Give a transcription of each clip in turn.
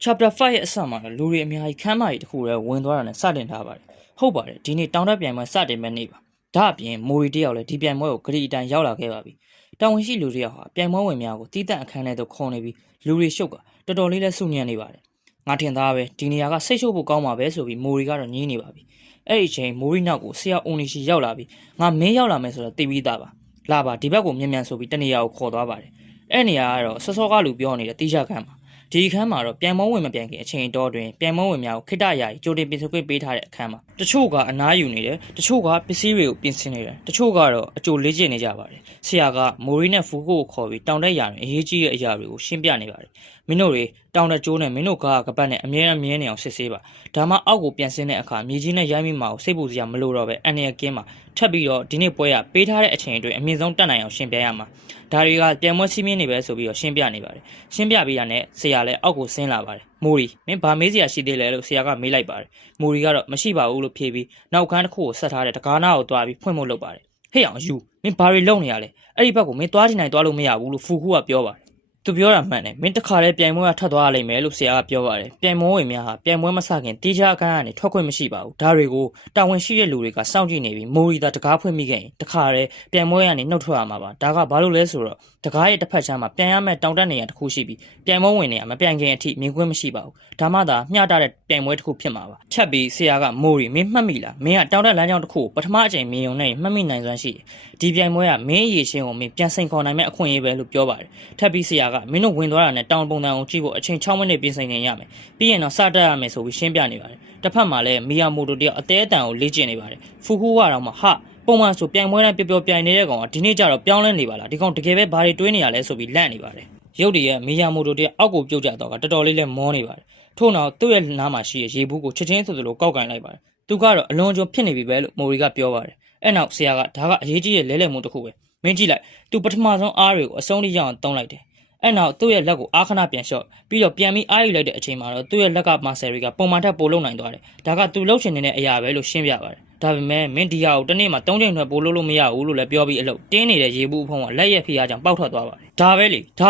Chapter 5ရဲ့အစမှာလူတွေအများကြီးခမ်းမကြီးတစ်ခုတည်းဝင်သွားတာနဲ့စတင်ထားပါတယ်။ဟုတ်ပါတယ်ဒီနေ့တောင်တက်ပြိုင်ပွဲစတင်မဲ့နေ့ပါ။ဒါအပြင်မိုရီတယောက်လည်းဒီပြိုင်ပွဲကိုဂရီအတိုင်းရောက်လာခဲ့ပါပြီ။တောင်ဝင်ရှိလူတယောက်ဟာပြိုင်ပွဲဝင်များကိုတီးတန့်အခန်းထဲသို့ခေါ်နေပြီးလူတွေရှုပ်ကတော်တော်လေးလဲစုညံ့နေပါတယ်။ငါထင်သားပဲဒီနေရာကစိတ်ရှုပ်ဖို့ကောင်းပါပဲဆိုပြီးမိုရီကတော့ညင်းနေပါပြီ။အဲ့ဒီအချိန်မိုရီနောက်ကိုဆရာအုံနီရှိရောက်လာပြီးငါမင်းရောက်လာမယ်ဆိုတော့သိပြီးသားပါ။လာပါဒီဘက်ကိုမြန်မြန်ဆိုပြီးတနေရာကိုခေါ်သွားပါတယ်။အဲ့နေရာကတော့စောစောကလူပြောနေတဲ့တီးချခန်းပါဒီအခန်းမှာတော့ပြိုင်ပွဲဝင်မပြိုင်ခင်အချိန်တော်တွင်ပြိုင်ပွဲဝင်များကိုခိတ္တရာကြီးကြိုတင်ပြင်ဆင်ခွင့်ပေးထားတဲ့အခန်းမှာတချို့ကအနားယူနေတယ်တချို့ကပစ္စည်းတွေကိုပြင်ဆင်နေတယ်တချို့ကတော့အကြိုလေ့ကျင့်နေကြပါတယ်ဆရာကမိုရီနဲ့ဖူကိုခေါ်ပြီးတောင်တက်ရာတွင်အရေးကြီးတဲ့အရာတွေကိုရှင်းပြနေပါတယ်မင်းတို့တွေတောင်တက်ကျိုးနဲ့မင်းတို့ကပတ်နဲ့အမြဲမြဲနေအောင်စစ်ဆေးပါဒါမှအောက်ကိုပြန်ဆင်းတဲ့အခါမြေကြီးနဲ့ရိုင်းမိမှာကိုစိတ်ပူစရာမလိုတော့ပဲအန်ရကင်းမှာထပ်ပြီးတော့ဒီနေ့ပွဲကပေးထားတဲ့အချိန်အတွင်းအမြင့်ဆုံးတက်နိုင်အောင်ရှင်းပြရမှာဒါတွေကပြိုင်ပွဲစီးမင်းနေပဲဆိုပြီးတော့ရှင်းပြနေပါတယ်ရှင်းပြပြီးတာနဲ့ဆရာလည်းအောက်ကိုဆင်းလာပါတယ်မိုရီမင်းဗာမေးစရာရှိသေးလဲလို့ဆရာကမေးလိုက်ပါတယ်မိုရီကတော့မရှိပါဘူးလို့ဖြေပြီးနောက်ခန်းတစ်ခုကိုဆက်ထားတဲ့တကားနာကိုတွားပြီးဖွင့်ဖို့လုပ်ပါတယ်ဟေ့အောင်ယူမင်းဘာတွေလုပ်နေရလဲအဲ့ဒီဘက်ကိုမင်းတွားချင်နိုင်တွားလို့မရဘူးလို့ဖူခုကပြောပါတယ်သူပြောတာမှန်တယ်မင်းတခါတည်းပြိုင်ပွဲကထွက်သွားရလိမ့်မယ်လို့ဆရာကပြောပါတယ်ပြိုင်ပွဲဝင်များဟာပြိုင်ပွဲမစခင်တီးခြားအခန်းကနေထွက်ခွင့်မရှိပါဘူးဒါတွေကိုတာဝန်ရှိတဲ့လူတွေကစောင့်ကြည့်နေပြီးမိုရီသာတကားဖွင့်မိခဲ့ရင်တခါတည်းပြိုင်ပွဲကနေနှုတ်ထွက်ရမှာပါဒါကဘာလို့လဲဆိုတော့တကားရဲ့တစ်ဖက်ချမ်းမှာပြန်ရမယ့်တောင်တက်နေရတစ်ခုရှိပြီးပြိုင်ပွဲဝင်နေရမပြိုင်ခင်အထိမြင်ကွင်းမရှိပါဘူးဒါမှသာမျှတတဲ့ပြိုင်ပွဲတစ်ခုဖြစ်မှာပါချက်ပြီးဆရာကမိုရီမင်းမှတ်မိလားမင်းကတောင်တက်လမ်းကြောင်းတစ်ခုကိုပထမအကြိမ်မြင်ုံနဲ့မှတ်မိနိုင်စွမ်းရှိတယ်ဒီပြိုင်ပွဲကမင်းအရေးရှင်ကိုမင်းပြန်စိန်ခေါ်နိုင်မဲ့အခွင့်အရေးပဲလို့ပြောပါတယ်ထပ်ပြီးဆရာကမင်းတို့ဝင်သွားတာနဲ့တောင်ပုံစံအောင်ကြည့်ဖို့အချိန်6မိနစ်ပြင်ဆင်နေရမယ်ပြီးရင်တော့စတက်ရမယ်ဆိုပြီးရှင်းပြနေပါတယ်တစ်ဖက်မှာလည်းမီယာမိုတိုတယောက်အသေးအတန်ကိုလေ့ကျင့်နေပါတယ်ဖူခုကတော့မှဟာပုံမှန်ဆိုပြိုင်ပွဲတိုင်းပျော်ပြိုင်နေတဲ့ကောင်ကဒီနေ့ကျတော့ပြောင်းလဲနေပါလားဒီကောင်တကယ်ပဲဘာတွေတွေးနေရလဲဆိုပြီးလန့်နေပါတယ်ရုပ်တရက်မီယာမိုတိုတယောက်အောက်ကိုပြုတ်ကျတော့ကတော်တော်လေးလဲမောနေပါတယ်ထို့နောက်သူ့ရဲ့နားမှာရှိတဲ့ရေဘူးကိုချက်ချင်းဆိုသလိုကောက်ကင်လိုက်ပါတယ်သူကတော့အလွန်ကျွံဖြစ်နေပြီပဲလို့မိုရီကပြောပါတယ်အဲ့နောက်ဆရာကဒါကအရေးကြီးတဲ့လဲလှယ်မှုတစ်ခုပဲမင်းကြည့်လိုက်သူပထမဆုံးအားတွေကိုအဆုံးထိရအောင်တုံးလိုက်တယ်အဲ့နောက်သူ့ရဲ့လက်ကိုအားခဏပြန်လျှော့ပြီးတော့ပြန်ပြီးအားယူလိုက်တဲ့အချိန်မှာတော့သူ့ရဲ့လက်ကမာဆယ်ရီကပုံမှန်ထက်ပိုလုံနိုင်သွားတယ်ဒါကသူလှုပ်ရှင်နေတဲ့အရာပဲလို့ရှင်းပြပါတယ်ဒါပေမဲ့မင်းဒီဟာကိုတနေ့မှာ3ချိန်ထွက်ပို့လို့မရဘူးလို့လည်းပြောပြီးအလုပ်တင်းနေတဲ့ရေဘူးဖုံးကလက်ရက်ဖိအားကြောင့်ပေါက်ထွက်သွားပါတယ်ဒါ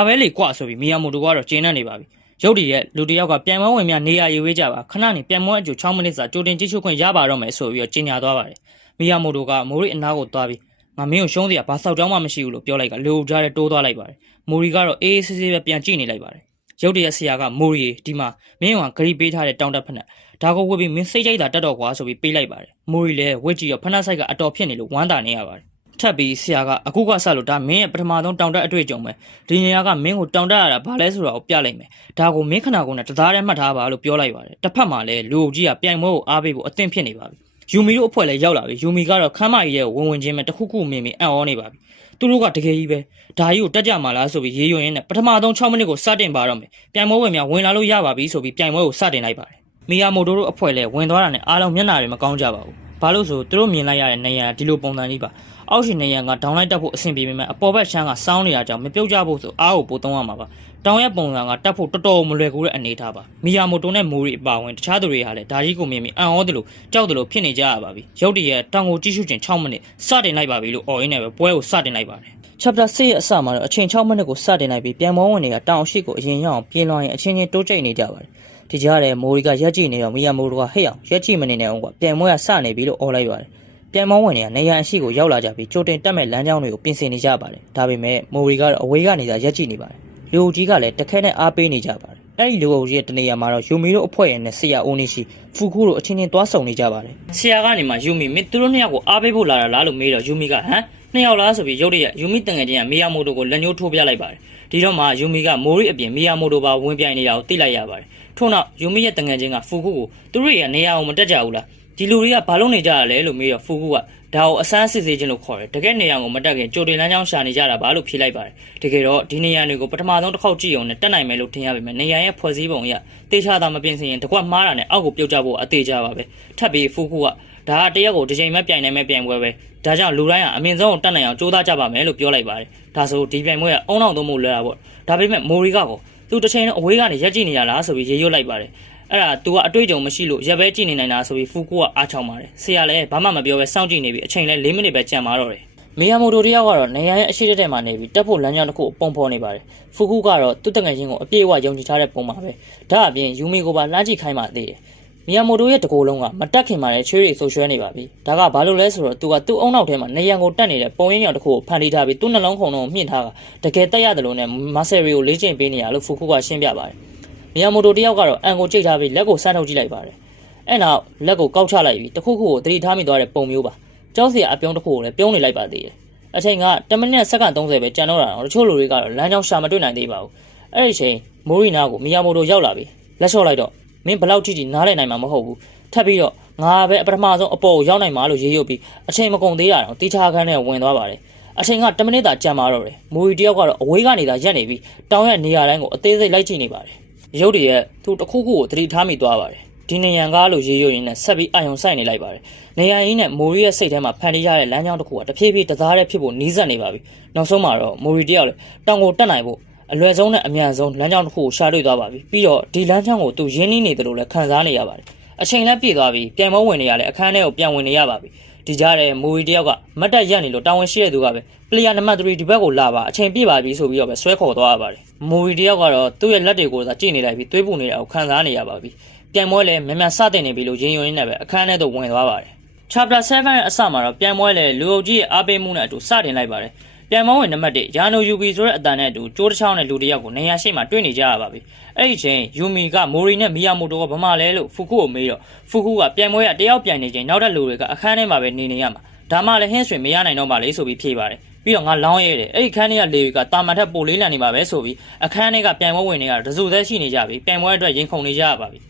ပဲလေကွဆိုပြီးမီယာမိုတိုကတော့ကျင်းနေနေပါပြီရုပ်တရက်လူတယောက်ကပြိုင်ပွဲဝင်များနေရာယူဝေးကြပါခဏနေပြိုင်ပွဲအကျိုး6မိနစ်စာကြိုတင်ကြည့်ရှုခွင့်ရပါတော့မယ်ဆိုပြီးတော့ကြီးညာသွားပါတယ်မီယာမိုတိုကမိုးရီအနားကိုသွားပြီးငါမင်းကိုရှုံးစရာဘာဆောက်ကြောင်းမှမရှိဘူးလို့ပြောလိုက်ကလူကြားထဲတိုးသွားလိုက်ပါတယ်မိုရီကတော့အေးဆေးဆေးပဲပြန်ကြည့်နေလိုက်ပါတယ်ရုပ်တရက်ဆရာကမိုရီဒီမှာမင်းကဂရီပေးထားတဲ့တောင်တက်ဖက်နဲ့ဒါကိုဝတ်ပြီးမင်းစိတ်ကြိုက်တာတက်တော့ကွာဆိုပြီးပေးလိုက်ပါတယ်မိုရီလည်းဝတ်ကြည့်ရောဖက်နှက်ဆိုင်ကအတော်ဖြစ်နေလို့ဝမ်းသာနေရပါတယ်ထပ်ပြီးဆရာကအခုကဆက်လို့ဒါမင်းရဲ့ပထမဆုံးတောင်တက်အတွေ့အကြုံပဲဒီနေရာကမင်းကိုတောင်တက်ရတာဘာလဲဆိုတာကိုပြလိုက်မယ်ဒါကိုမင်းခဏကုန်နဲ့တသားတည်းမှတ်ထားပါလို့ပြောလိုက်ပါတယ်တစ်ဖက်မှာလည်းလူကြီးကပြိုင်ပွဲကိုအားပေးဖို့အသင့်ဖြစ်နေပါပြီယူမီတို့အဖွဲ့လည်းရောက်လာပြီယူမီကတော့ခမ်းမကြီးရဲ့ဝင်ချင်းပဲတခုခုမြင်ပြီးအံ့ဩနေပါပြီသူတို့ကတကယ်ကြီးပဲဒါကြီးကိုတက်ကြမှာလားဆိုပြီးရေရွံ့ရင်းနဲ့ပထမဆုံး6မိနစ်ကိုစတင်ပါတော့မယ်ပြိုင်ပွဲဝင်များဝင်လာလို့ရပါပြီဆိုပြီးပြိုင်ပွဲကိုစတင်လိုက်ပါတယ်မီယာမိုတိုတို့အဖွဲ့လည်းဝင်သွားတာနဲ့အားလုံးမျက်နှာတွေမကောင်းကြပါဘူးဘာလို့ဆိုသူတို့မြင်လိုက်ရတဲ့နေရာဒီလိုပုံစံကြီးပါအောက်ရှင်နေရာကဒေါင်းလိုက်တက်ဖို့အဆင်ပြေပေမဲ့အပေါ်ဘက်ချမ်းကစောင်းနေတာကြောင့်မပြုတ်ကြဖို့ဆိုအားကိုပိုသုံးရမှာပါတောင်ရဲ့ပုံစံကတက်ဖို့တော်တော်မလွယ်ကူတဲ့အနေအထားပါမီယာမိုတိုနဲ့မိုရီအပါဝင်တခြားသူတွေဟာလည်းဒါကြီးကိုမြင်ပြီးအံ့ဩတယ်လို့ကြောက်တယ်လို့ဖြစ်နေကြရပါပြီရုပ်တရက်တောင်ကိုကြည့်ရှုခြင်း6မိနစ်စတင်လိုက်ပါပြီလို့အော်ရင်းနဲ့ပဲပွဲကိုစတင်လိုက်ပါတယ်Chapter 6ရဲ့အစမှာတော့အချိန်6မိနစ်ကိုစတင်လိုက်ပြီးပြန်မောဝင်တွေကတောင်ရှိကိုအရင်ရအောင်ပြေးလွှမ်းရင်အချင်းချင်းတိုးကျိတ်နေကြပါတယ်ဒီကြားထဲမိုရီကရက်ကြည့်နေတော့မီယာမိုတိုကဟဲ့အောင်ရက်ကြည့်မနေနဲ့အောင်ကွာပြန်မွေးကစနေပြီလို့အော်လိုက်ပါတယ်ပြန်မောဝင်တွေကနေရန်အရှိကိုရောက်လာကြပြီးကြိုတင်တက်မဲ့လမ်းကြောင်းတွေကိုပြင်ဆင်နေကြပါတယ်ဒါပေမဲ့မိုရီကတော့အဝေးကနေသာရက်ကြည့်နေပါတယ်လူကြီးကလည်းတခဲနဲ့အားပေးနေကြပါတယ်အဲ့ဒီလူအုပ်ကြီးရဲ့တနေရာမှာတော့ယူမီတို့အဖွဲ့ရဲ့နဲ့ဆရာအိုနီရှိဖူခုတို့အချင်းချင်းသွားဆုံနေကြပါတယ်ဆရာကနေမှယူမီမင်းသူတို့နှစ်ယောက်ကိုအားပေးဖို့လာတာလားလို့မေးတော့ယူမီကဟမ်နှစ်ယောက်လားဆိုပြီးရုတ်တရက်ယူမီတန်ငယ်ချင်းကမီယာမိုတိုကိုလက်ညှိုးထိုးပြလိုက်ပါတယ်ဒီတော့မှယူမီကမိုရီအပြင်မီယာမိုတိုပါဝင်ပြိုင်နေတာကိုသိလိုက်ရပါတယ်ထို့နောက်ယူမီရဲ့တန်ငယ်ချင်းကဖူခုကိုသူတို့ရဲ့နေရာကိုမတက်ကြဘူးလားဒီလူတွေကဘာလို့နေကြရလဲလို့မေးတော့ဖူခုကဒါကိုအစမ်းစစ်ဆေးခြင်းလို့ခေါ်တယ်တကယ်နေရာကိုမတက်ခင်ကြိုတင်လမ်းကြောင်းရှာနေကြတာပါလို့ဖြေလိုက်ပါတယ်တကယ်တော့ဒီနေရာတွေကိုပထမဆုံးတစ်ခေါက်ကြည့်အောင်နဲ့တက်နိုင်မယ်လို့ထင်ရပေမဲ့နေရာရဲ့ဖွဲ့စည်းပုံအရတေချာတာမပြင်ဆင်ရင်တကွက်မှားတာနဲ့အောက်ကိုပြုတ်ကျဖို့အသေးကြပါပဲထပ်ပြီးဖူခုကဒါကတရက်ကိုတစ်ချိန်မှပြိုင်နိုင်မဲ့ပြိုင်ပွဲပဲဒါကြောင့်လူတိုင်းကအမြင့်ဆုံးကိုတက်နိုင်အောင်ကြိုးစားကြပါမယ်လို့ပြောလိုက်ပါတယ်ဒါဆိုဒီပြိုင်ပွဲကအုံနောက်သုံးဖို့လွယ်တာပေါ့ဒါပေမဲ့မိုရီကကိုသူတစ်ချိန်လုံးအဝေးကနေရက်ကြည့်နေရလားဆိုပြီးရေရွတ်လိုက်ပါတယ်အဲ့ဒါ तू ကအတွေ့အကြုံမရှိလို့ရက်ပဲကြည့်နေနိုင်တာဆိုပြီးဖူကူကအားချောင်းပါတယ်ဆရာလည်းဘာမှမပြောပဲစောင့်ကြည့်နေပြီးအချိန်လဲ4မိနစ်ပဲကြံပါတော့တယ် မီယာမိုတိုတယောက်ကတော့နေရာရဲ့အရှိတဲ့မှာနေပြီးတက်ဖို့လမ်းကြောင်းတစ်ခုပုံဖော်နေပါတယ်ဖူကူကတော့သူ့တငယ်ချင်းကိုအပြည့်အဝယုံကြည်ထားတဲ့ပုံပါပဲဒါအပြင်ယူမီကိုပါလှမ်းကြည့်ခိုင်းပါသေးတယ်မီယာမိုတိုရဲ့တကိုယ်လုံးကမတက်ခင်မှာလည်းချွေးရီဆိုရွှဲနေပါပြီဒါကဘာလို့လဲဆိုတော့သူကသူ့အုံနောက်ထဲမှာနေရန်ကိုတက်နေတဲ့ပုံရင်းရောင်တစ်ခုကိုဖန်တီးထားပြီးသူ့နှလုံးခုန်လုံးကိုမြင့်ထားတာတကယ်တက်ရတယ်လို့နဲ့မာဆယ်ရီကိုလေ့ကျင့်ပေးနေရလို့ဖူကူကရှင်းပြပါတယ်မီယာမိုတိုတယောက်ကတော့အန်ကိုကြိတ်ထားပြီးလက်ကိုဆန်းထုတ်ကြည့်လိုက်ပါတယ်အဲ့နောက်လက်ကိုကောက်ချလိုက်ပြီးတခုခုကိုသတိထားမိသွားတဲ့ပုံမျိုးပါကျောင်းစီအပြုံးတစ်ခုကိုလည်းပြုံးနေလိုက်ပါသေးတယ်အချိန်က10မိနစ်စက္ကန့်30ပဲကျန်တော့တာတချို့လူတွေကတော့လမ်းကြောင်းရှာမတွေ့နိုင်သေးပါဘူးအဲ့ဒီချိန်မိုရီနာကိုမီယာမိုတိုရောက်လာပြီလက်လျှော့လိုက်တော့မင်းဘလောက်ထိထိနားလည်နိုင်မှာမဟုတ်ဘူးထပ်ပြီးတော့ငါပဲပထမဆုံးအပေါ်ကိုရောက်နိုင်မှာလို့ရေးရုပ်ပြီးအချိန်မကုန်သေးရအောင်တီချာခန်းနဲ့ဝင်သွားပါတယ်အချိန်က10မိနစ်သာကြာမှာတော့တယ်မိုရီတယောက်ကတော့အဝေးကနေသာရက်နေပြီးတောင်ရဲ့နေရာတိုင်းကိုအသေးစိတ်လိုက်ကြည့်နေပါတယ်ရုပ်တရက်သူတခုခုကိုသတိထားမိသွားပါတယ်ဒီနေရန်ကားလို့ရေးရုပ်ရင်းနဲ့ဆက်ပြီးအာယုံဆိုင်နေလိုက်ပါတယ်နေရန်ကြီးနဲ့မိုရီရဲ့စိတ်ထဲမှာဖန်တီးရတဲ့လမ်းကြောင်းတစ်ခုကတဖြည်းဖြည်းတသားတည်းဖြစ်ဖို့နီးစပ်နေပါပြီနောက်ဆုံးမှာတော့မိုရီတယောက်လည်းတောင်ကိုတက်နိုင်ဖို့အလွယ်ဆုံးနဲ့အမြန်ဆုံးလမ်းကြောင်းတစ်ခုကိုရှာတွေ့သွားပါပြီပြီးတော့ဒီလမ်းကြောင်းကိုသူရင်းနှီးနေတယ်လို့လည်းခံစားနေရပါတယ်အချိန်လည်းပြည့်သွားပြီပြန်မဝင်နေရလဲအခန်းထဲကိုပြန်ဝင်နေရပါပြီဒီကြားထဲမိုရီတယောက်ကမတ်တက်ရက်နေလို့တာဝန်ရှိတဲ့သူကပဲပလေယာနံပါတ်3ဒီဘက်ကိုလာပါအချိန်ပြည့်ပါပြီဆိုပြီးတော့ပဲဆွဲခေါ်သွားရပါတယ်မိုရီတယောက်ကတော့သူ့ရဲ့လက်တွေကိုသာကြည့်နေလိုက်ပြီးသွေးပူနေတာကိုခံစားနေရပါပြီပြန်ပွဲလည်းမြန်မြန်စတင်နေပြီလို့ရင်းရုံရင်းနဲ့ပဲအခန်းထဲသို့ဝင်သွားပါတယ် Chapter 7ရဲ့အစမှာတော့ပြန်ပွဲလည်းလူအုပ်ကြီးရဲ့အားပေးမှုနဲ့အတူစတင်လိုက်ပါတယ်ပြန်ပွဲဝင်နံပါတ်1ယာနိုယူကီဆိုတဲ့အတန်နဲ့အတူကျိုးတစ်ချောင်းနဲ့လူတစ်ယောက်ကိုနေရာရှိမှတွေ့နေကြရပါပြီအဲ့ဒီချိန်ယူမီကမိုရီနဲ့မီယာမိုတိုကဘာမှလဲလို့ဖူကူကိုမေးတော့ဖူကူကပြန်ပွဲကတယောက်ပြန်နေချိန်နောက်တဲ့လူတွေကအခန်းထဲမှာပဲနေနေရမှာဒါမှလည်းဟင်းဆွေမရနိုင်တော့ပါလေဆိုပြီးဖြေပါတယ်ပြီးတော့ငါလောင်းရဲတယ်အဲ့ဒီခန်းထဲကလေတွေကတာမန်ထက်ပိုလေးလံနေပါပဲဆိုပြီးအခန်းထဲကပြန်ပွဲဝင်နေရတစုသက်ရှိနေကြပြီပြန်ပွဲအတွက်ရင်ခုန်နေကြရပါပြီ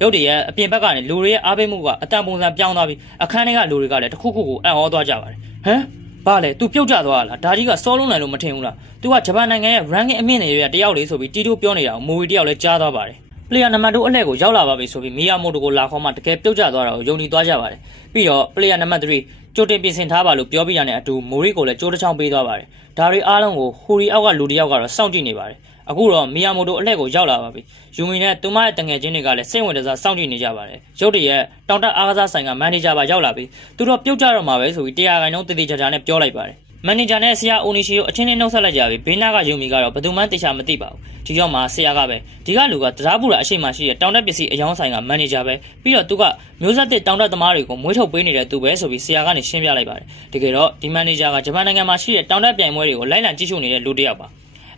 ရုပ်တရက်အပြင်ဘက်ကနေလူတွေရဲ့အားပေးမှုကအတန်ပုံစံပြောင်းသွားပြီးအခန်းထဲကလူတွေကလည်းတစ်ခုခုကိုအံ့ဩသွားကြပါတယ်ဟမ်ဘာလဲ तू ပြုတ်ကျသွားလားဒါကြီးကစောလုံးနိုင်လို့မထင်ဘူးလား तू ကဂျပန်နိုင်ငံရဲ့ ranking အမြင့်နေရတယောက်လေးဆိုပြီးတီတိုပြောနေတာကိုမိုဝီတယောက်လည်းကြားသွားပါတယ်ပလေယာနံပါတ်2အလှည့်ကိုရောက်လာပါပြီဆိုပြီးမီယာမိုတိုကိုလာခေါ်မှတကယ်ပြုတ်ကျသွားတာကိုယုံကြည်သွားကြပါတယ်ပြီးတော့ပလေယာနံပါတ်3ကြိုတင်ပြင်ဆင်ထားပါလို့ပြောပြရတဲ့အတူမိုရီကိုလည်းကြိုးတစ်ချောင်းပေးသွားပါတယ်ဒါတွေအားလုံးကိုဟူရီအောက်ကလူတစ်ယောက်ကတော့စောင့်ကြည့်နေပါတယ်အခုတော့မီယာမိုတိုအလှည့်ကိုရောက်လာပါပြီယူမီနဲ့သူမရဲ့တငယ်ချင်းတွေကလည်းစိတ်ဝင်စားစောင့်ကြည့်နေကြပါတယ်ရုပ်တရက်တောင်တက်အားကစားဆိုင်ကမန်နေဂျာပါရောက်လာပြီးသူတို့ပြုတ်ကြတော့မှာပဲဆိုပြီးတရားခိုင်နှုန်းတည်တည်ကြကြနဲ့ပြောလိုက်ပါတယ်မန်နေဂျာနဲ့ဆရာအိုနီရှီကိုအချင်းချင်းနှုတ်ဆက်လိုက်ကြပြီးဘေးနားကယူမီကတော့ဘယ်သူမှတရားမသိပါဘူးဒီတော့မှဆရာကပဲဒီကလူကတရားပူတာအရှိမရှိတဲ့တောင်တက်ပစ္စည်းအယောင်းဆိုင်ကမန်နေဂျာပဲပြီးတော့သူကမျိုးဆက်တဲ့တောင်တက်သမားတွေကိုမွေးထုတ်ပေးနေတဲ့သူပဲဆိုပြီးဆရာကနေရှင်းပြလိုက်ပါတယ်တကယ်တော့ဒီမန်နေဂျာကဂျပန်နိုင်ငံမှာရှိတဲ့တောင်တက်ပြိုင်ပွဲတွေကိုလိုက်လံကြည့်ရှုနေတဲ့လူတစ်ယောက်ပါ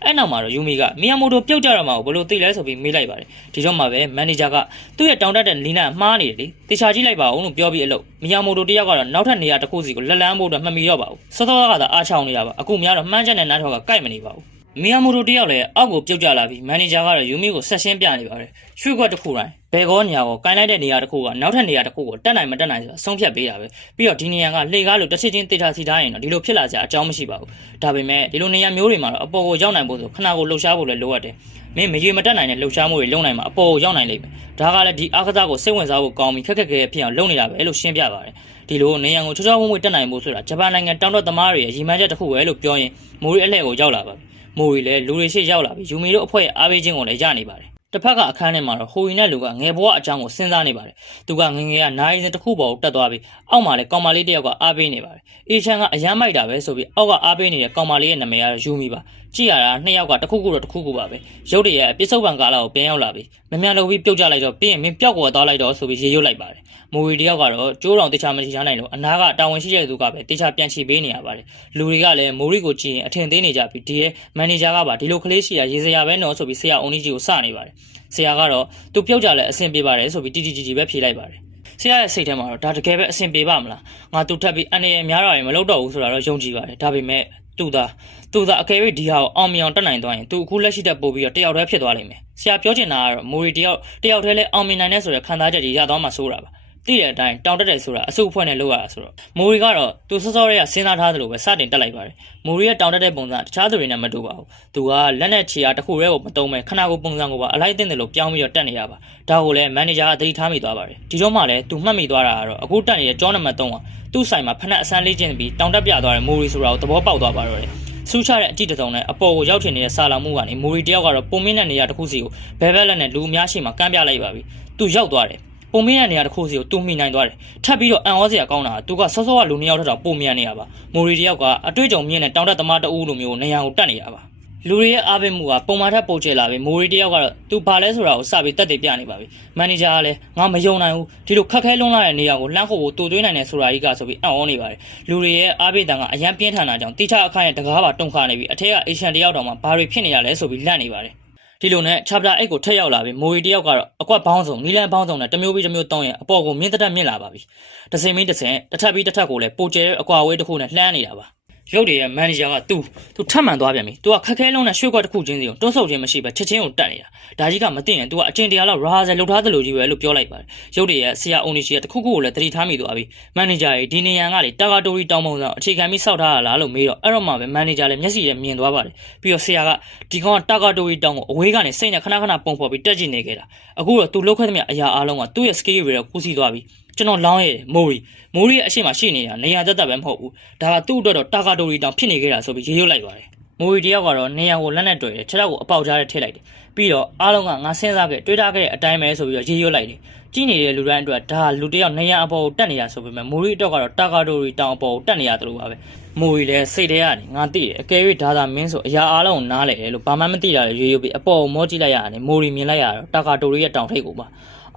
အဲ့နောက်မှာတော့ယူမီကမီယာမိုတိုပြုတ်ကြတော့မှာကိုဘလို့သိလဲဆိုပြီးမေးလိုက်ပါတယ်ဒီတော့မှပဲမန်နေဂျာကသူ့ရဲ့တောင်တက်တဲ့လီနာမှားနေတယ်လေတေချာကြည့်လိုက်ပါဦးလို့ပြောပြီးအလုပ်မီယာမိုတိုတယောက်ကတော့နောက်ထပ်နေရာတစ်ခုစီကိုလက်လန်းဖို့တော့မှတ်မိတော့ပါဘူးစောစောကသာအားချောင်းနေတာပါအခုများတော့မှန်းချက်နဲ့နားထောက်ကကိုက်မနေပါဘူးမီယာမိုတိုတယောက်လည်းအောက်ကိုပြုတ်ကျလာပြီးမန်နေဂျာကတော့ယူမီကိုဆက်ရှင်းပြနေပါတယ်ရွှေခွက်တစ်ခုတိုင်းဘယ်ကောနေရာကိုကိုင်းလိုက်တဲ့နေရာတစ်ခုကနောက်ထပ်နေရာတစ်ခုကိုတက်နိုင်မတက်နိုင်ဆိုတာဆုံးဖြတ်ပေးတာပဲပြီးတော့ဒီနေရာကလှေကားလို့တစ်ချက်ချင်းတေတာစီထားရင်တော့ဒီလိုဖြစ်လာစရာအကြောင်းမရှိပါဘူးဒါပေမဲ့ဒီလိုနေရာမျိုးတွေမှာတော့အပေါ်ကိုရောက်နိုင်ဖို့ဆိုခဏကိုလှုပ်ရှားဖို့လည်းလိုအပ်တယ်မင်းမရေမတက်နိုင်တဲ့လှုပ်ရှားမှုတွေလုပ်နိုင်မှာအပေါ်ကိုရောက်နိုင်လိမ့်မယ်ဒါကလည်းဒီအားကစားကိုစိတ်ဝင်စားဖို့ကောင်းပြီးခက်ခက်ခဲဖြစ်အောင်လုပ်နေတာပဲလို့ရှင်းပြပါတယ်ဒီလိုနေရာကိုချောချောမွေ့မွေ့တက်နိုင်ဖို့ဆိုတာဂျပန်နိုင်ငံတောင်တော့သမားတွေရဲ့ရည်မှန်းချက်တစ်ခုပဲလို့ပြောရင်မိုရီအလှည့်ကိုရောက်လာပါပြီမိုရီလည်းလူတွေရှိရောက်လာပြီးယူမီတို့အဖွဲ့ရဲ့အားပေးခြင်းကိုလည်းရနေပါတယ်တစ်ဖက်ကအခန်းထဲမှာတော့ဟိုရီနဲ့လူကငယ်ဘဝအကြောင်းကိုစဉ်းစားနေပါတယ်သူကငငယ်ကနိုင်စင်တစ်ခုပေါ်ကိုတက်သွားပြီးအောက်မှာလည်းကောင်မလေးတစ်ယောက်ကအားပေးနေပါတယ်အေချန်ကအရမ်းမိုက်တာပဲဆိုပြီးအောက်ကအားပေးနေတဲ့ကောင်မလေးရဲ့နာမည်ကတော့ယူမီပါကြည့်ရတာနှစ်ယောက်ကတစ်ခုခုတော့တစ်ခုခုပါပဲရုပ်တရက်ပြစ္ဆုတ်ပံကာလာကိုပြန်ရောက်လာပြီးမမြန်လို့ပြီးပြုတ်ကျလိုက်တော့ပြီးရင်မင်းပျောက်ကွယ်သွားလိုက်တော့ဆိုပြီးရေရွတ်လိုက်ပါတယ်မိုရီတယောက်ကတော့ကျိုးတော်တေချာမချီချနိုင်လို့အနာကတာဝန်ရှိတဲ့သူကပဲတေချာပြန်ချီပေးနေရပါတယ်လူတွေကလည်းမိုရီကိုကြည့်ရင်အထင်သေးနေကြပြီးဒီရဲ့မန်နေဂျာကပါဒီလိုကလေးရှိရရေစရာပဲနော်ဆိုပြီးဆရာအုံကြီးကြီးကိုစနေပါတယ်ဆရာကတော့သူပြုတ်ကြလဲအဆင်ပြေပါတယ်ဆိုပြီးတီတီကြီးပဲဖြေလိုက်ပါတယ်ဆရာရဲ့စိတ်ထဲမှာတော့ဒါတကယ်ပဲအဆင်ပြေပါမလားငါသူထပ်ပြီးအနေရများတာတွေမလုပ်တော့ဘူးဆိုတာတော့ယုံကြည်ပါတယ်ဒါပေမဲ့သူသာအကယ်၍ဒီဟာကိုအောင်မြင်အောင်တက်နိုင်သွားရင်သူအခုလက်ရှိတက်ပို့ပြီးတော့တယောက်တည်းဖြစ်သွားလိမ့်မယ်ဆရာပြောချင်တာကတော့မိုရီတယောက်တည်းလဲအောင်မြင်နိုင်တဲ့ဆိုတဲ့ခံစားချက်ကြီးရသွားမှဆိုတာပါသိတဲ့အတိုင်းတောင်တက်တယ်ဆိုတာအစုအဖွဲ့နဲ့လုပ်ရတာဆိုတော့မိုရီကတော့သူစောစောတွေကစဉ်းစားထားသလိုပဲစတင်တက်လိုက်ပါတယ်မိုရီရဲ့တောင်တက်တဲ့ပုံစံတခြားသူတွေနဲ့မတူပါဘူးသူကလက်နဲ့ခြေအားတစ်ခုတည်းကိုမတုံးပဲခဏကိုပုံစံကိုပါအလိုက်တင်တယ်လို့ပြောင်းပြီးတော့တက်နေရပါဒါကိုလည်းမန်နေဂျာကသတိထားမိသွားပါတယ်ဒီတော့မှလည်းသူမှတ်မိသွားတာကတော့အခုတက်နေတဲ့ကျောင်းနံပါတ်3ကသူ့ဆိုင်မှာဖက်နှက်အစမ်းလေးကျင်းပြီးတောင်တက်ပြသွားတဲ့မိုရီဆိုတာကိုသဘောပေါက်သွားပါတော့တယ်ဆူးချတဲ့အကြည့်တုံနဲ့အပေါ်ကိုရောက်ထင်နေတဲ့စာလောင်မှုကနေမိုရီတယောက်ကတော့ပုံမင်းတဲ့နေရာတစ်ခုစီကိုဘဲဘက်လက်နဲ့လူအများရှိမှကမ်းပြလိုက်ပါပြီသူရောက်သွားတယ် ပုံမင်းတဲ့နေရာတစ်ခုစီကိုတူမိနိုင်သွားတယ်ထပ်ပြီးတော့အန်ဩစရာကောင်းတာသူကစောစောကလူနှစ်ယောက်ထက်တော့ပုံမြန်နေရပါမိုရီတယောက်ကအတွေ့အကြုံမြင့်တဲ့တောင်တက်သမားတအူးလိုမျိုးနေရာကိုတက်နေတာပါလူတွေရဲ့အားပေးမှုကပုံမှန်ထက်ပိုကျလာပြီမိုရီတယောက်ကတော့သူဘာလဲဆိုတာကိုစပြီးတက်တည်ပြနေပါပြီမန်နေဂျာကလည်းငါမယုံနိုင်ဘူးဒီလိုခက်ခဲလွန်းလာတဲ့နေရာကိုလှမ်းခုတ်ဖို့တူသွင်းနိုင်တယ်ဆိုတာကြီးကဆိုပြီးအံ့ဩနေပါတယ်လူတွေရဲ့အားပေးတန်ကအရန်ပြင်းထန်တာကြောင့်တိကျအခန့်ရဲ့တကားပါတုံခါနေပြီးအထက်ကအေရှန်တယောက်တောင်မှဘာတွေဖြစ်နေရလဲဆိုပြီးလန့်နေပါတယ်ဒီလိုနဲ့ chapter 8ကိုထက်ရောက်လာပြီးမိုရီတယောက်ကတော့အကွက်ဘောင်းစုံနီလန်ဘောင်းစုံနဲ့တစ်မျိုးပြီးတစ်မျိုးတောင်းရင်အပေါ်ကိုမြင့်တက်မြင့်လာပါပြီတစ်စင်ပြီးတစ်စင်တစ်ထပ်ပြီးတစ်ထပ်ကိုလည်းပိုကျဲအကွာဝေးတစ်ခုနဲ့လှမ်းနေတာပါရုပ်တွေရဲ့မန်နေဂျာကသူထပ်မှန်သွားပြန်ပြီသူကခက်ခဲလုံးနဲ့ရွှေ့ကွက်တစ်ခုချင်းစီကိုတွန်းဆုပ်ခြင်းမရှိပဲချက်ချင်းကိုတက်နေတာဒါကြီးကမသိရင်သူကအချင်းတရားလောက်ရာဇယ်လှုပ်ထားသလိုကြီးပဲလို့ပြောလိုက်ပါတယ်ရုပ်တွေရဲ့ဆရာအိုနီရှိကတခုခုကိုလည်းတတိထားမိသွားပြီမန်နေဂျာကြီးဒီနေရန်ကလေတာကာတိုရီတောင်းပုံဆောင်အခြေခံပြီးစောက်ထားရလားလို့မေးတော့အဲ့တော့မှပဲမန်နေဂျာလည်းမျက်စိနဲ့မြင်သွားပါတယ်ပြီးတော့ဆရာကဒီကောင်ကတာကာတိုရီတောင်းကိုအဝေးကနေစိတ်နဲ့ခဏခဏပုံဖော်ပြီးတက်ကြည့်နေခဲ့တာအခုတော့သူလှုပ်ခဲသမျှအရာအားလုံးကသူ့ရဲ့ skill တွေတော့ကူးစီသွားပြီကျွန်တော်လောင်းရဲမိုရီရဲ့အရှိမရှိနေတာနေရာတက်တက်ပဲမဟုတ်ဘူးဒါကသူ့အတွက်တော့တာကာတိုရီတောင်ဖြစ်နေခဲ့တာဆိုပြီးရေရွတ်လိုက်ပါတယ်မိုရီတယောက်ကတော့နေရာကိုလက်နဲ့တွေ့တယ်ခြေထောက်ကိုအပေါက်ကြားနဲ့ထည့်လိုက်တယ်ပြီးတော့အားလုံးကငါစဉ်းစားခဲ့တွေးထားခဲ့တဲ့အတိုင်းပဲဆိုပြီးတော့ရေရွတ်လိုက်တယ်ကြည့်နေတဲ့လူတိုင်းအတွက်ဒါလူတယောက်နေရာအပေါ်ကိုတက်နေတာဆိုပေမဲ့မိုရီအတွက်ကတော့တာကာတိုရီတောင်အပေါ်ကိုတက်နေရတယ်လို့ပါပဲမိုရီလည်းစိတ်ထဲကနေငါသိတယ်အကယ်၍ဒါသာမင်းဆိုအရာအားလုံးကိုနားလေတယ်လို့ဘာမှမသိတာလေရေရွတ်ပြီးအပေါ်ကိုမောကြည့်လိုက်ရတယ်မိုရီမြင်လိုက်ရတော့တာကာတိုရီရဲ့တောင်ထိပ်ကိုပ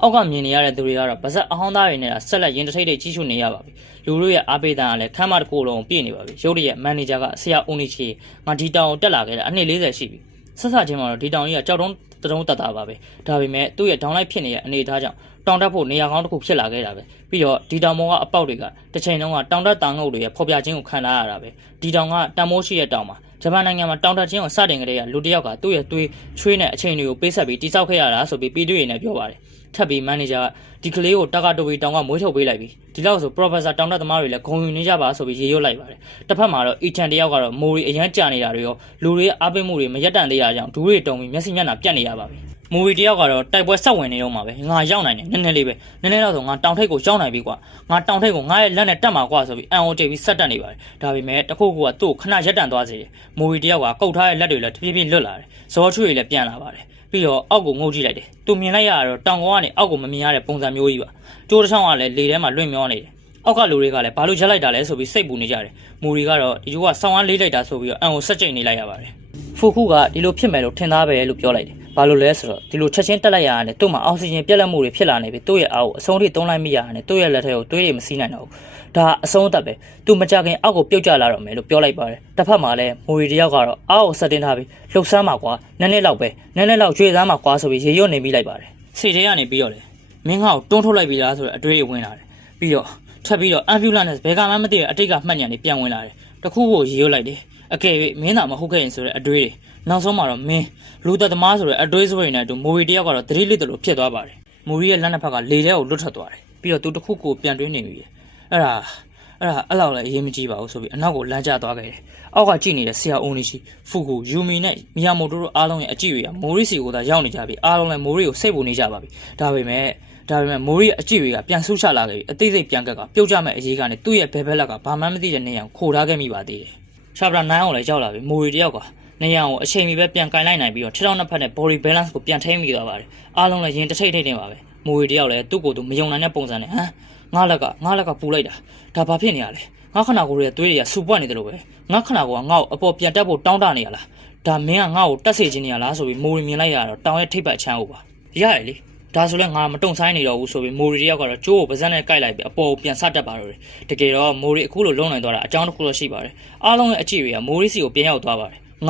ါအောက်ကမြင်နေရတဲ့သူတွေကတော့ဗဇက်အဟောင်းသားတွေနဲ့ဆက်လက်ရင်တထိတ်ထိတ်ကြီးရှုနေရပါပြီလူတို့ရဲ့အားပေးတန်းကလည်းခမ်းမတစ်ခုလုံးပြည့်နေပါပြီရုပ်ရရဲ့မန်နေဂျာကဆရာဦးနီချီငါဒီတောင်ကိုတက်လာခဲ့တာအနှစ်40ရှိပြီဆက်စချင်းမှာတော့ဒီတောင်ကြီးကကြောက်တုံးတုံးတတ်တာပါပဲဒါပေမဲ့သူ့ရဲ့ဒေါင်းလိုက်ဖြစ်နေတဲ့အနေအထားကြောင့်တောင်တက်ဖို့နေရာကောင်းတစ်ခုဖြစ်လာခဲ့တာပဲပြီးတော့ဒီတောင်ပေါ်ကအပေါက်တွေကတစ်ချိန်လုံးကတောင်တက်တောင်ငုတ်တွေရဲ့ဖော်ပြခြင်းကိုခံလာရတာပဲဒီတောင်ကတန်မိုးရှိတဲ့တောင်မှာဂျပန်နိုင်ငံမှာတောင်တက်ခြင်းကိုစတင်ကြတဲ့လူတစ်ယောက်ကသူ့ရဲ့သွေးချွေးနဲ့အချိန်တွေကိုပေးဆက်ပြီးတိစောက်ခဲ့ရတာဆိုပြီးပြည်သူတွေနဲ့ပြောပါတယ်ထပ်ပြီးမန်နေဂျာကဒီကလေးကိုတာကာတိုဘီတောင်ကမွေးထုတ်ပေးလိုက်ပြီဒီလောက်ဆို professor တောင်တက်သမားတွေလည်းဂုံယူနေကြပါဆိုပြီးရေရွတ်လိုက်ပါတယ်တစ်ဖက်မှာတော့အီချန်တယောက်ကတော့မိုရီအရန်ကြာနေတာတွေရောလူတွေအားပေးမှုတွေမရက်တန့်သေးတာကြောင့်ဒူးတွေတုံပြီးမျက်စိမျက်နှာပြတ်နေရပါပြီမိုရီတယောက်ကတော့တိုက်ပွဲဆက်ဝင်နေတော့မှာပဲငါရောက်နိုင်တယ်နည်းနည်းလေးပဲနည်းနည်းတော့ဆိုငါတောင်ထိပ်ကိုရောက်နိုင်ပြီကွာငါတောင်ထိပ်ကိုငါရဲ့လက်နဲ့တက်မှာကွာဆိုပြီးအန်အိုတိတ်ပြီးဆက်တက်နေပါတယ်ဒါပေမဲ့တခုခုကသူ့ကိုခဏရက်တန့်သွားစေတယ်မိုရီတယောက်ကကုတ်ထားတဲ့လက်တွေလည်းတပြေးပြေးလွတ်လာတယ်ဇော်ချွေတွေလည်းပြန်လာပါတယ်ပြီးတော့အောက်ကိုငုတ်ကြည့်လိုက်တယ်သူမြင်လိုက်ရတော့တောင်ကောကနေအောက်ကိုမမြင်ရတဲ့ပုံစံမျိုးကြီးပါကျိုးတစ်ချောင်းကလည်းလေထဲမှာလွင့်မျောနေတယ်အောက်ကလူတွေကလည်းဘာလို့ရက်လိုက်တာလဲဆိုပြီးစိတ်ပူနေကြတယ်မိုရီကတော့ဒီကျိုးကဆောင်းဝမ်းလေးလိုက်တာဆိုပြီးတော့အန်ကိုဆက်ကြိတ်နေလိုက်ရပါတယ်ဖူခုကဒီလိုဖြစ်မယ်လို့ထင်သားပဲလို့ပြောလိုက်တယ်ဘာလို့လဲဆိုတော့ဒီလိုချက်ချင်းတက်လိုက်ရတာနဲ့သူ့မှာအောက်ဆီဂျင်ပြတ်လက်မှုတွေဖြစ်လာနေပြီသူ့ရဲ့အားကိုအဆုံးထိသုံးလိုက်မိရတာနဲ့သူ့ရဲ့လက်ထဲကိုတွေးတွေမစီးနိုင်တော့ဘူးဒါအဆုံးသက်ပဲသူမကြခင်အောက်ကိုပြုတ်ကျလာတော့မယ်လို့ပြောလိုက်ပါတယ်တစ်ဖက်မှာလည်းမိုရီတယောက်ကတော့အောက်ကိုဆက်တင်ထားပြီးလှုပ်ဆမ်းမှာကွာနည်းနည်းလောက်ပဲနည်းနည်းလောက်ကျွေးစမ်းမှာကွာဆိုပြီးရေရွတ်နေမိလိုက်ပါတယ်စိတ်ထဲကနေပြီးတော့လေမင်းငါ့ကိုတွန်းထုတ်လိုက်ပြီလားဆိုတော့အတွေးဝင်လာတယ်ပြီးတော့ထပ်ပြီးတော့ ambulance နဲ့ဘယ်ကမှမသိတဲ့အတိတ်ကမှတ်ညံနေပြန်ဝင်လာတယ်တခုခုရေရွတ်လိုက်တယ်အကယ်၍မင်းသာမဟုတ်ခဲ့ရင်ဆိုတဲ့အတွေးတွေနောက်ဆုံးမှာတော့မင်းလူသက်သမားဆိုတဲ့အတွေးစွဲနေတဲ့အတူမိုရီတယောက်ကတော့သတိလစ်တယ်လို့ဖြစ်သွားပါတယ်မိုရီရဲ့လက်နှစ်ဖက်ကလေထဲကိုလွတ်ထွက်သွားတယ်ပြီးတော့သူတခုခုပြန်တွင်းနေပြီအဲ့လောက်လည်းအရေးမကြီးပါဘူးဆိုပြီးအနောက်ကိုလမ်းကျသွားခဲ့တယ်အောက်ကကြည့်နေတဲ့ဆရာအိုနီရှိဖူကူယူမီနဲ့မီယာမိုတိုတို့အားလုံးရဲ့အကြည့်တွေကမိုရီစီကိုသာရောက်နေကြပြီအားလုံးလည်းမိုရီကိုစိတ်ပူနေကြပါပြီဒါပေမဲ့မိုရီရဲ့အကြည့်တွေကပြန်ဆူချလာခဲ့ပြီအသေးစိတ်ပြန်ကက်ကပြုတ်ကြမဲ့အရေးကနေသူ့ရဲ့ဘဲဘက်လက်ကဘာမှမသိတဲ့နေရာကိုခိုထားခဲ့မိပါသေးတယ်chapter 9ကိုလည်းရောက်လာပြီမိုရီတယောက်ကနေရာကိုအချိန်မီပဲပြန်ကင်လိုက်နိုင်ပြီးတော့ခြေထောက်နှစ်ဖက်နဲ့ body balance ကိုပြန်ထိန်းမိသွားပါတယ်အားလုံးလည်းရင်တစ်ထိတ်ထိတ်နေပါပဲမိုရီတယောက်လည်းသူ့ကိုယ်သူမယုံနိုင်တဲ့ပုံစံနဲ့ငါလက်ကပူလိုက်တာဒါဘာဖြစ်နေရလဲငါခနာကိုယ်ရဲ့သွေးတွေကစူပွက်နေတယ်လို့ပဲငါခနာကိုကငါ့ကိုအပေါ်ပြန်တက်ဖို့တောင်းတနေရလားဒါမင်းကငါ့ကိုတက်စေချင်နေရလားဆိုပြီးမိုရီမြင်လိုက်ရတော့တောင်ရဲ့ထိပ်ပတ်ချမ်းကိုပါရတယ်လေဒါဆိုလဲငါမတုံဆိုင်နေတော့ဘူးဆိုပြီးမိုရီတယောက်ကတော့ကျိုးကိုပါးစပ်နဲ့ကိုက်လိုက်ပြီးအပေါ်ကိုပြန်ဆတက်ပါတော့တယ်တကယ်တော့မိုရီအခုလိုလုံးနိုင်သွားတာအကြောင်းတစ်ခုတော့ရှိပါတယ်အားလုံးရဲ့အကြည့်တွေကမိုရီစီကိုပြန်ရောက်သွားပါတယ်င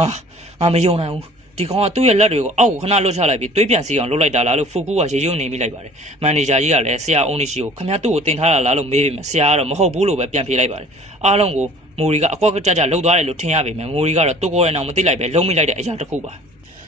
ါမယုံနိုင်ဘူးဒီကောင်ကသူ့ရဲ့လက်တွေကိုအောက်ကိုခဏလွတ်ချလိုက်ပြီးသွေးပြန်စီအောင်လုပ်လိုက်တာလားလို့ဖူကူကရေရုပ်နေမိလိုက်ပါတယ်မန်နေဂျာကြီးကလည်းဆရာအိုနီရှိကိုခင်ဗျားသူ့ကိုတင်ထားတာလားလို့မေးပေမဲ့ဆရာကတော့မဟုတ်ဘူးလို့ပဲပြန်ဖြေလိုက်ပါတယ်အားလုံးကိုမိုရီကအကွက်ကကြကြလှုပ်သွားတယ်လို့ထင်ရပေမဲ့မိုရီကတော့သူ့ကိုယ်ရဲ့နောက်မသိလိုက်ပဲလုံးမိလိုက်တဲ့အရာတစ်ခုပါ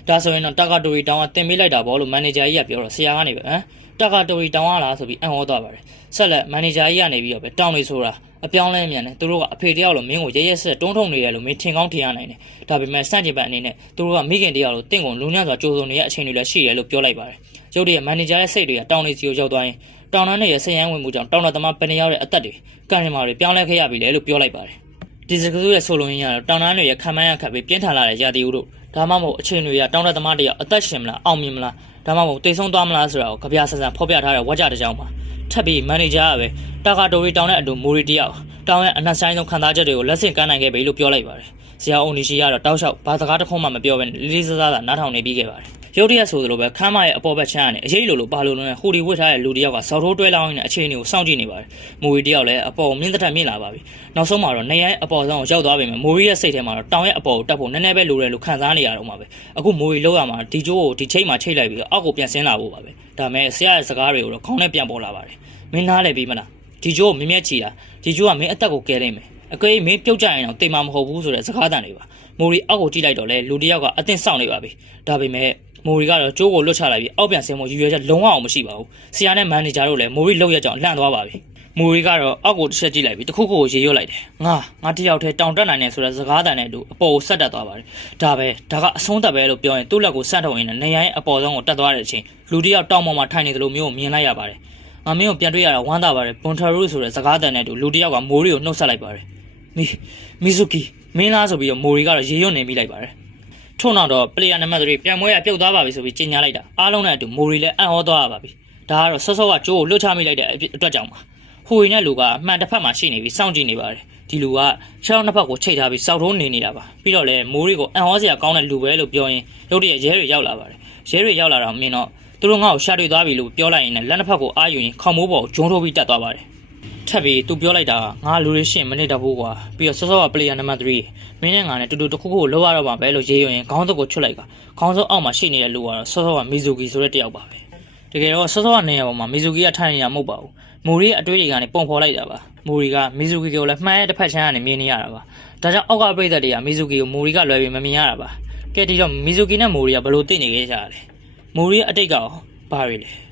ဒါဆိုရင်တော့တာကာတိုရီတောင်ကတင်ပေးလိုက်တာပေါ့လို့မန်နေဂျာကြီးကပြောတော့ဆရာကနေပဲတာကာတိုရီတောင်ကလားဆိုပြီးအံ့ဩသွားပါတယ်ဆက်လက်မန်နေဂျာကြီးကနေပြီးတော့ပဲတောင်းနေဆိုတာအပြောင်းလဲမြန်တယ်သူတို့ကအဖေတယောက်လိုမင်းကိုရဲရဲဆက်တွန်းထုံနေတယ်လို့မင်းထင်ကောင်းထင်ရနိုင်တယ်ဒါပေမဲ့စန့်ကျင်ဘက်အနေနဲ့သူတို့ကမိခင်တယောက်လိုတင့်ကုန်လုံညစွာကြိုးစုံနေတဲ့အချိန်တွေလည်းရှိတယ်လို့ပြောလိုက်ပါတယ်ရုပ်တရက်မန်နေဂျာရဲ့စိတ်တွေကတောင်းနေစီကိုရောက်သွားရင်တောင်းတန်းတွေရဲ့ဆယ်ရန်ဝင်မှုကြောင့်တောင်းတသမားပင်ရောက်တဲ့အသက်တွေကံရမာတွေပြောင်းလဲခဲ့ရပြီလေလို့ပြောလိုက်ပါတယ်ဒီစကားစုရဲ့ဆိုလိုရင်းကတော့တောင်းတန်းတွေရဲ့ခံမှန်းရခတ်ပြီးပြင်းထန်လာတဲ့ရာသီဥတုဒါ ဒါမှမဟုတ်အချိန်တွေကတောင်းတသမားတယောက်အသက်ရှင်မလားအောင်မြင်မလားဒါမှမဟုတ်တိတ်ဆုံးသွားမလားဆိုတာကိုကြပြဆန်ဆန်ဖော်ပြထားတဲ့ဝါကြတစ်ကြောင်းပါထပ်ပြီးမန်နေဂျာကပဲတာကာတိုရီတောင်းတဲ့အတူမိုရီတယောက်တောင်းရဲ့အနှက်ဆိုင်ဆုံးခံစားချက်တွေကိုလက်ဆင့်ကမ်းနိုင်ခဲ့ပြီလို့ပြောလိုက်ပါတယ်ဆရာအုံနီရှိကတော့တောက်လျှောက်ဘာစကားတစ်ခုမှမပြောဘဲလေးလေးစားစားနားထောင်နေပြီးခဲ့ပါတယ်ရုတ်တရက်ဆိုသလိုပဲခမ်းမရဲ့အပေါ်ဘက်ချမ်းကနေအရေးလိုပါလိုလုံးနဲ့ဟိုဒီဝစ်ထားတဲ့လူတယောက်ကစောက်ထိုးတွဲလောင်းနေတဲ့အခြေအနေကိုစောင့်ကြည့်နေပါတယ်မိုရီတယောက်လည်းအပေါ်မြင့်သက်မြင့်လာပါပြီနောက်ဆုံးမှာတော့နေရိုင်းအပေါ်ဆုံးကိုရောက်သွားပြီမိုရီရဲ့စိတ်ထဲမှာတော့တောင်ရဲ့အပေါ်ကိုတက်ဖို့နည်းနည်းပဲလိုတယ်လို့ခံစားနေရတော့မှာပဲအခုမိုရီလောက်ရမှာဒီကျိုးကိုဒီချိန်မှာချိတ်လိုက်ပြီးအောက်ကိုပြန်ဆင်းလာဖို့ပါပဲဒါမဲ့ဆရာရဲ့စကားတွေကိုတော့ခေါင်းနဲ့ပြန်ပေါ်လာပါတယ်မင်းနားလည်းပြီးမလားဒီကျိုးကိုမြင်မြက်ချီတာဒီကျိုးကမင်းအသက်ကိုကယ်လိမ့်မယ်အကေးမင်းပြုတ်ကြရင်တော့တိမ်မှာမဟုတ်ဘူးဆိုတဲ့စကားတန်တွေပါမိုရီအောက်ကိုကြည့်လိုက်တော့လေလူတယောက်ကအသင့်ဆောင်နေပါပြီဒါပေမဲ့မိုရီကတော့ကျိုးကိုလွတ်ချလိုက်ပြီးအောက်ပြန်ဆင်းဖို့ရည်ရွယ်ချက်လုံးဝအောင်မရှိပါဘူးဆရာနဲ့မန်နေဂျာတို့လည်းမိုရီလောက်ရကြောင်လှန့်သွားပါပြီမိုရီကတော့အောက်ကိုတစ်ချက်ကြည့်လိုက်ပြီးတခုခုကိုရေရွတ်လိုက်တယ်ငါတယောက်တည်းတောင်တက်နိုင်တယ်ဆိုတဲ့စကားတန်နဲ့အတူအပေါ်ကိုဆက်တက်သွားပါတယ်ဒါကအဆုံးသက်ပဲလို့ပြောရင်သူ့လက်ကိုဆက်ထုတ်ရင်းနဲ့နေရိုင်းအပေါ်ဆုံးကိုတက်သွားတဲ့အချိန်လူတယောက်တောင်ပေါ်မှာထိုင်နေတယ်လို့မျိုးကိုမြင်လိုက်ရပါတယ်ငါမင်းကိုပြန်တွေ့ရတာဝမ်းသာပါတယ်ပွန်တာရူဆိုတဲ့စကားတန်နဲ့အတူလူတယောက်ကမိုရီကိုနှုတ်ဆက်လိုက်ပါတယ်မီဇူကီမင်းလားဆိုပြီးတော့မိုရီကတော့ရေရွတ်နေမိလိုက်ပါတယ်ထို့နောက်တော့ပလေယာနံပါတ်3ပြန်ပွဲရပြုတ်သွားပါပြီဆိုပြီးကြေညာလိုက်တာအားလုံးနဲ့အတူမိုရီလည်းအံ့ဩသွားရပါပြီဒါကတော့ဆော့ဆော့ကကျိုးကိုလွတ်ချမိလိုက်တဲ့အတွက်ကြောင့်ပါဟိုရင်နဲ့လူကအမှန်တစ်ဖက်မှာရှိနေပြီးစောင့်ကြည့်နေပါတယ်ဒီလူကခြေထောက်နှစ်ဖက်ကိုချိတ်ထားပြီးစောက်ထိုးနေနေတာပါပြီးတော့လည်းမိုရီကိုအံ့ဩစရာကောင်းတဲ့လူပဲလို့ပြောရင်ရုတ်တရက်ရဲတွေရောက်လာပါတယ်ရဲတွေရောက်လာတော့မင်းတော့သူတို့ငါ့ကိုရှာတွေ့သွားပြီလို့ပြောလိုက်ရင်လည်းလက်နှစ်ဖက်ကိုအာယူရင်ခေါင်းမိုးပေါ်ကိုဂျုံထိုးပြီးတက်သွားပါတယ်ထပ်ပြီးသူပြောလိုက်တာငါလူတွေရှင်းမနစ်တော့ဘူးကွာပြီးတော့စောစောကပလေယာနံပါတ်3မင်းနဲ့ငါနဲ့တူတူတစ်ခုခုကိုလောက်ရတော့မှာပဲလို့ရေးရင်ခေါင်းစုပ်ကိုချွတ်လိုက်ကခေါင်းစုပ်အောက်မှာရှိနေတဲ့လူကတော့စောစောကမီဇူကီဆိုတဲ့တယောက်ပါပဲတကယ်တော့စောစောကနေရာပေါ်မှာမီဇူကီကထိုင်နေရမဟုတ်ပါဘူးမိုရီရဲ့အတွေ့အကြုံကနေပုံဖော်လိုက်တာပါမိုရီကမီဇူကီကိုလည်းမှန်းရဲ့တစ်ဖက်ချမ်းကနေမြင်နေရတာပါဒါကြောင့်အောက်ကပြိသက်တွေကမီဇူကီကိုမိုရီကလွယ်ပြီးမမြင်ရတာပါကဲဒီတော့မီဇူကီနဲ့မိုရီကဘယ်လိုသိနေခဲ့ကြရလဲမိုရီရဲ့အတိတ်ကဘာတွေလဲ